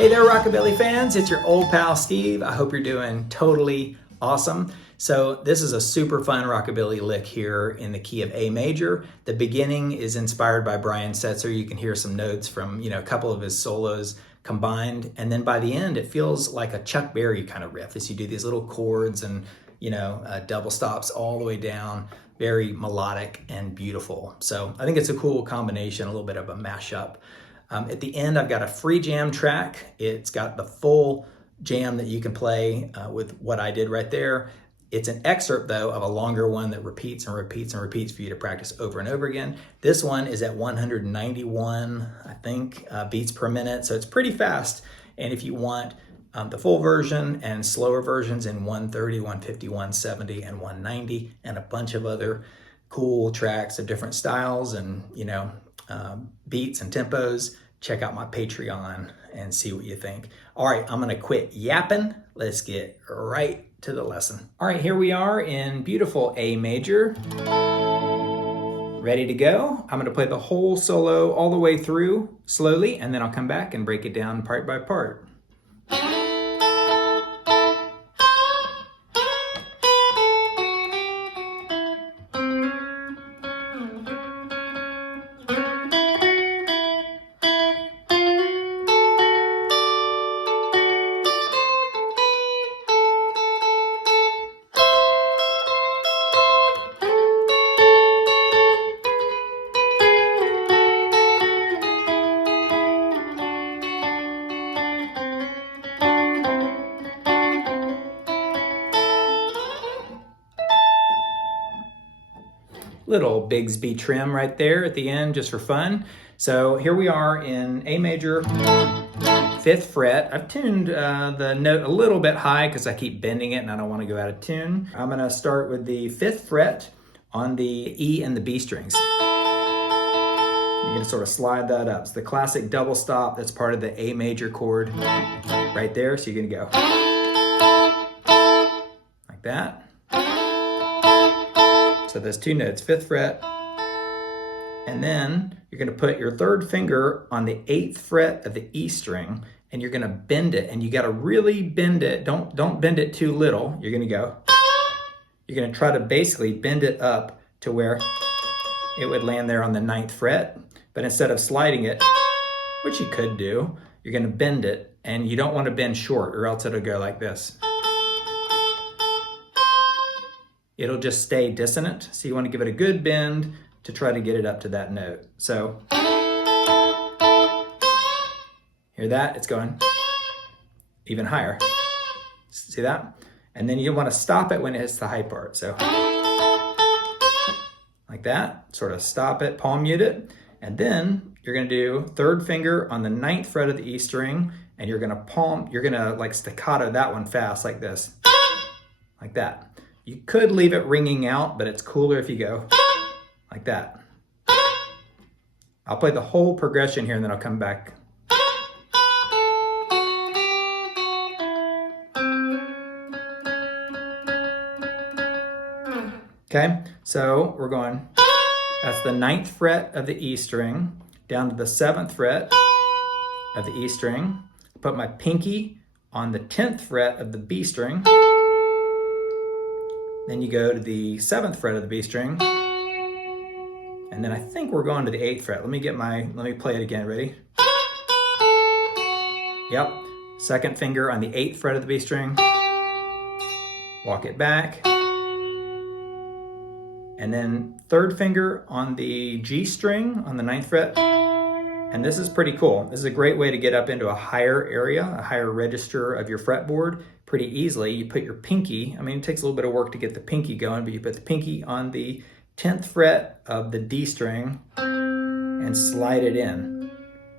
Hey there, Rockabilly fans. It's your old pal, Steve. I hope you're doing totally awesome. So this is a super fun Rockabilly lick here in the key of A major. The beginning is inspired by Brian Setzer. You can hear some notes from, a couple of his solos combined. And then by the end, it feels like a Chuck Berry kind of riff as you do these little chords and, double stops all the way down. Very melodic and beautiful. So I think it's a cool combination, a little bit of a mashup. At the end, I've got a free jam track. It's got the full jam that you can play with what I did right there. It's an excerpt, though, of a longer one that repeats and repeats and repeats for you to practice over and over again. This one is at 191, I think, beats per minute, so it's pretty fast. And if you want the full version and slower versions in 130, 150, 170, and 190, and a bunch of other cool tracks of different styles and, beats and tempos, check out my Patreon and see what you think. All right, I'm gonna quit yapping. Let's get right to the lesson. All right, here we are in beautiful A major. Ready to go? I'm gonna play the whole solo all the way through slowly, and then I'll come back and break it down part by part. Little Bigsby trim right there at the end just for fun. So here we are in A major, 5th fret. I've tuned the note a little bit high because I keep bending it and I don't want to go out of tune. I'm going to start with the 5th fret on the E and the B strings. You're going to sort of slide that up. It's the classic double stop that's part of the A major chord right there. So you're going to go like that. So there's 2 notes, 5th fret, and then you're gonna put your 3rd finger on the 8th fret of the E string, and you're gonna bend it, and you gotta really bend it. Don't bend it too little. You're gonna try to basically bend it up to where it would land there on the 9th fret, but instead of sliding it, which you could do, you're gonna bend it, and you don't wanna bend short or else it'll go like this. It'll just stay dissonant. So you want to give it a good bend to try to get it up to that note. So hear that? It's going even higher. See that? And then you want to stop it when it hits the high part. So like that, sort of stop it, palm mute it. And then you're going to do 3rd finger on the 9th fret of the E string, and you're going to like staccato that one fast like this, like that. You could leave it ringing out, but it's cooler if you go like that. I'll play the whole progression here and then I'll come back. Okay, so we're going, that's the 9th fret of the E string down to the 7th fret of the E string. Put my pinky on the 10th fret of the B string. Then you go to the 7th fret of the B string. And then I think we're going to the 8th fret. Let me play it again, ready? Yep, 2nd finger on the 8th fret of the B string. Walk it back. And then 3rd finger on the G string on the 9th fret. And this is pretty cool. This is a great way to get up into a higher area, a higher register of your fretboard pretty easily. You put your pinky, it takes a little bit of work to get the pinky going, but you put the pinky on the 10th fret of the D string and slide it in.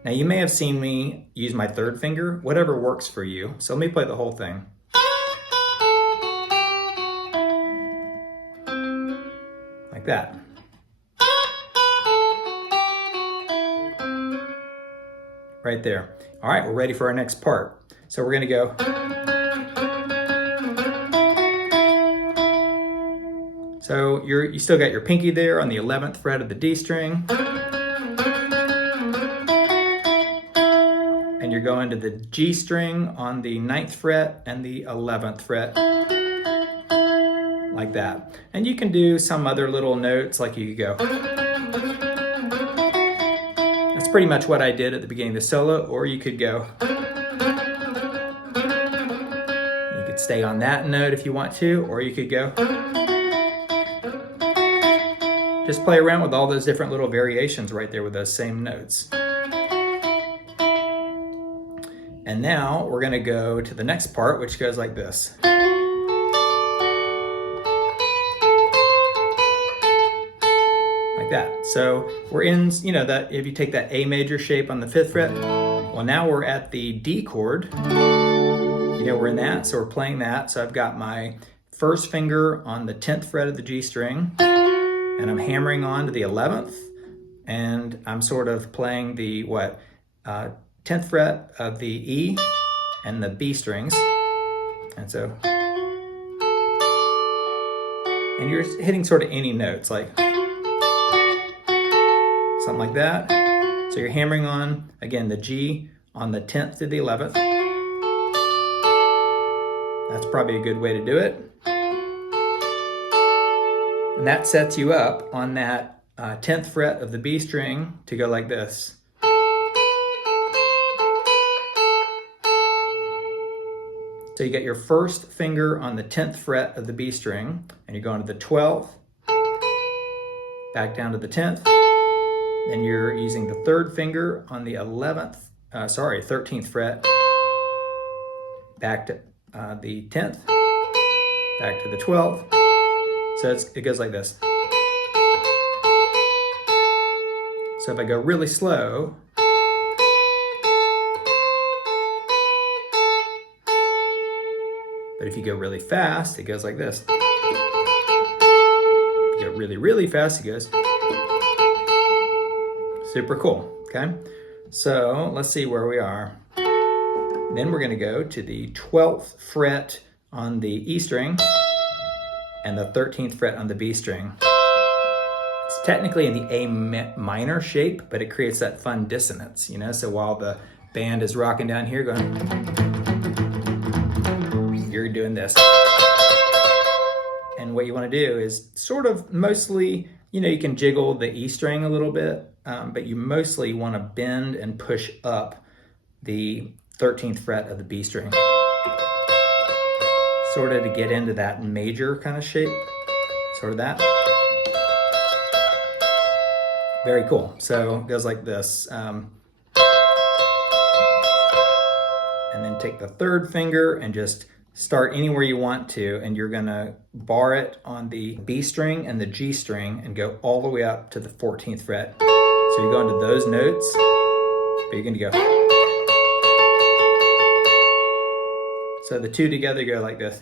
Now you may have seen me use my 3rd finger, whatever works for you. So let me play the whole thing. Like that. Right there. All right, we're ready for our next part. So we're gonna go. So you still got your pinky there on the 11th fret of the D string. And then you're going to the G string on the 9th fret and the 11th fret, like that. And you can do some other little notes, like you could go. That's pretty much what I did at the beginning of the solo, or you could go. You could stay on that note if you want to, or you could go. Just play around with all those different little variations right there with those same notes. And now we're going to go to the next part, which goes like this. Like that. So we're in, that if you take that A major shape on the 5th fret, well, now we're at the D chord. We're in that, so we're playing that. So I've got my first finger on the 10th fret of the G string, and I'm hammering on to the 11th, and I'm sort of playing the 10th fret of the E and the B strings. And so, and you're hitting sort of any notes, like something like that. So you're hammering on, again, the G on the 10th to the 11th. That's probably a good way to do it. And that sets you up on that 10th fret of the B string to go like this. So you get your first finger on the 10th fret of the B string, and you're going to the 12th, back down to the 10th. Then you're using the third finger on the 13th fret, back to the 10th, back to the 12th. So it goes like this. So if I go really slow, but if you go really fast, it goes like this. If you go really, really fast, it goes super cool, okay? So let's see where we are. Then we're gonna go to the 12th fret on the E string and the 13th fret on the B string. It's technically in the A minor shape, but it creates that fun dissonance, So while the band is rocking down here going, you're doing this. And what you want to do is sort of mostly, you can jiggle the E string a little bit, but you mostly want to bend and push up the 13th fret of the B string. Sort of to get into that major kind of shape, sort of that. Very cool. So it goes like this. And then take the third finger and just start anywhere you want to, and you're gonna bar it on the B string and the G string and go all the way up to the 14th fret. So you're going to those notes, but you're gonna go. So the two together go like this.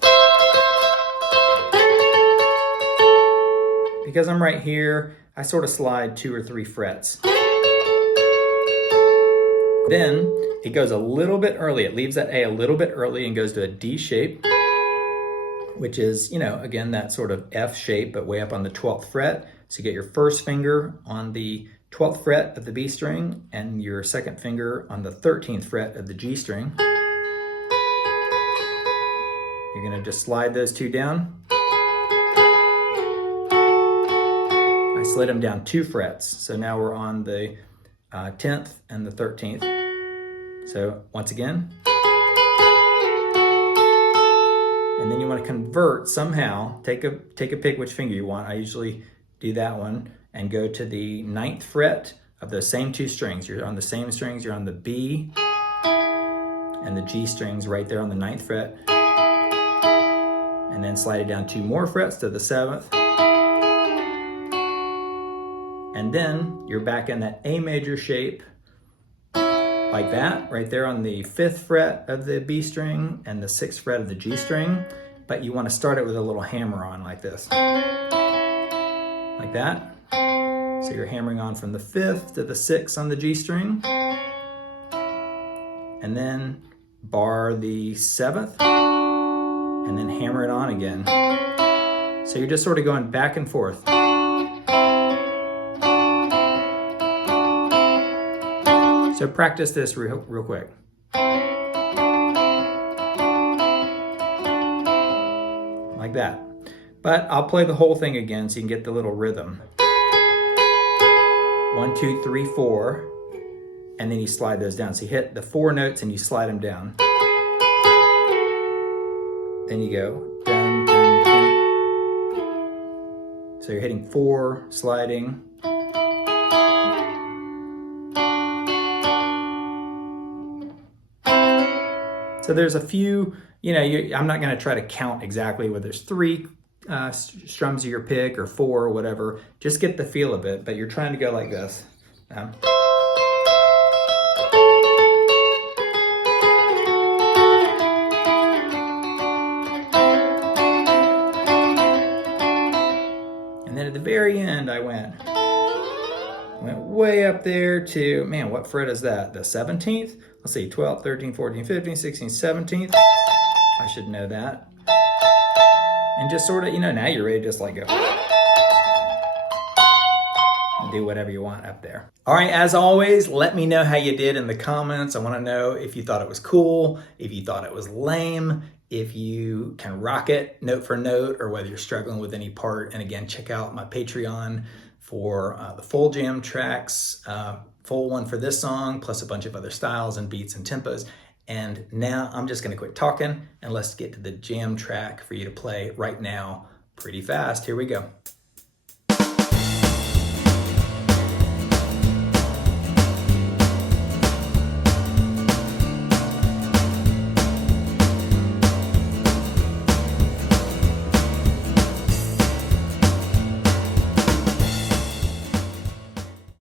Because I'm right here, I sort of slide 2 or 3 frets. Then it goes a little bit early. It leaves that A a little bit early and goes to a D shape, which is, again, that sort of F shape, but way up on the 12th fret. So you get your first finger on the 12th fret of the B string and your second finger on the 13th fret of the G string. You're gonna just slide those two down. I slid them down 2 frets. So now we're on the 10th and the 13th. So once again. And then you want to convert somehow, take a pick which finger you want. I usually do that one and go to the 9th fret of those same 2 strings. You're on the same strings, you're on the B and the G strings right there on the 9th fret. And then slide it down 2 more frets to the 7th. And then you're back in that A major shape like that, right there on the 5th fret of the B string and the 6th fret of the G string. But you want to start it with a little hammer on like this. Like that. So you're hammering on from the 5th to the 6th on the G string. And then bar the 7th. And then hammer it on again. So you're just sort of going back and forth. So practice this real quick. Like that. But I'll play the whole thing again so you can get the little rhythm. 1, 2, 3, 4, and then you slide those down. So you hit the 4 notes and you slide them down. Then you go dun, dun, dun. So you're hitting 4, sliding. So there's a few, I'm not going to try to count exactly whether there's 3 strums of your pick or 4 or whatever. Just get the feel of it, but you're trying to go like this. And then at the very end, I went way up there to, man, what fret is that? The 17th? Let's see, 12th, 13th, 14th, 15th, 16th, 17th. I should know that. And just sort of, now you're ready to just like go. And do whatever you want up there. All right, as always, let me know how you did in the comments. I want to know if you thought it was cool, if you thought it was lame, if you can rock it note for note, or whether you're struggling with any part. And again, check out my Patreon for the full jam tracks, full one for this song, plus a bunch of other styles and beats and tempos. And now I'm just gonna quit talking and let's get to the jam track for you to play right now pretty fast. Here we go.